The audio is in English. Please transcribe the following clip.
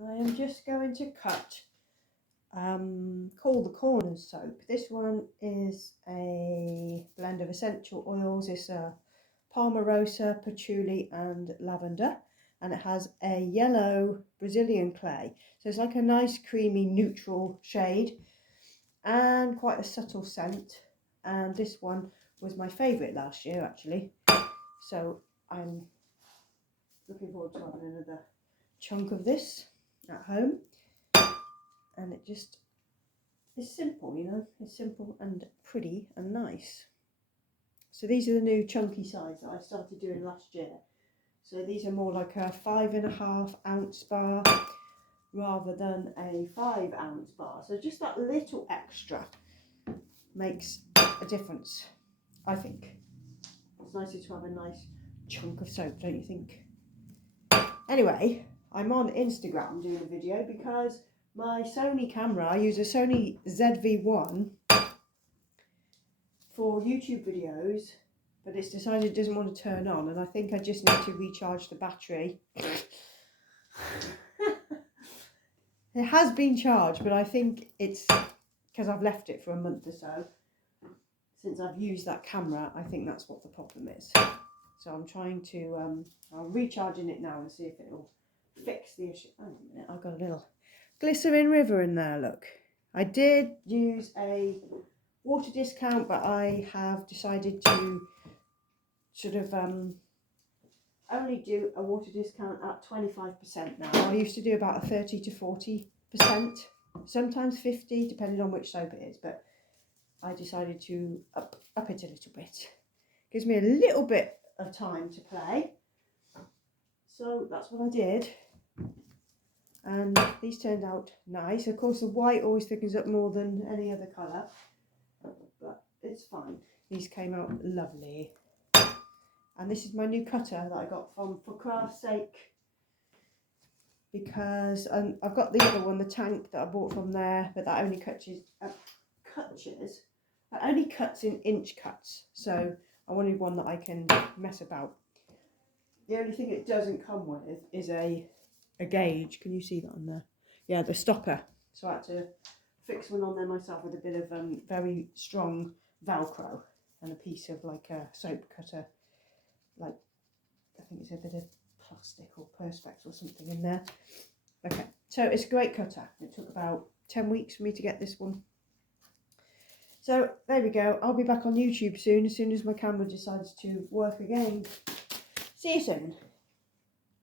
I am just going to cut Call the Corners soap. This one is a blend of essential oils. It's a palmarosa, patchouli and lavender, and it has a yellow Brazilian clay, so it's like a nice creamy neutral shade and quite a subtle scent. And this one was my favourite last year actually, so I'm looking forward to having another chunk of this at home. And it just is simple, you know, it's simple and pretty and nice. So these are the new chunky size that I started doing last year. So these are more like a 5.5 ounce bar rather than a 5 ounce bar. So just that little extra makes a difference, I think. It's nicer to have a nice chunk of soap, don't you think? Anyway, I'm on Instagram doing a video because my Sony camera, I use a Sony ZV-1 for YouTube videos, but it's decided it doesn't want to turn on, and I think I just need to recharge the battery. It has been charged, but I think it's because I've left it for a month or so since I've used that camera. I think that's what the problem is. So I'm trying to, I'm recharging it now and see if it'll fix the issue. Oh, a minute, I've got a little glycerin river in there, look. I did use a water discount, but I have decided to sort of only do a water discount at 25% now. I used to do about a 30 to 40%, sometimes 50, depending on which soap it is, but I decided to up it a little bit. Gives me a little bit of time to play. So that's what I did. And these turned out nice. Of course, the white always thickens up more than any other colour, but it's fine. These came out lovely. And this is my new cutter that I got from For Craft's Sake, because I've got the other one, the tank that I bought from there, but that only cuts in inch cuts. So I wanted one that I can mess about. The only thing it doesn't come with is a gauge. Can you see that on there? Yeah, the stopper. So I had to fix one on there myself with a bit of very strong Velcro and a piece of like a soap cutter, like I think it's a bit of plastic or perspex or something in there. Okay, so it's a great cutter. It took about 10 weeks for me to get this one. So there we go. I'll be back on YouTube soon as my camera decides to work again. See you soon.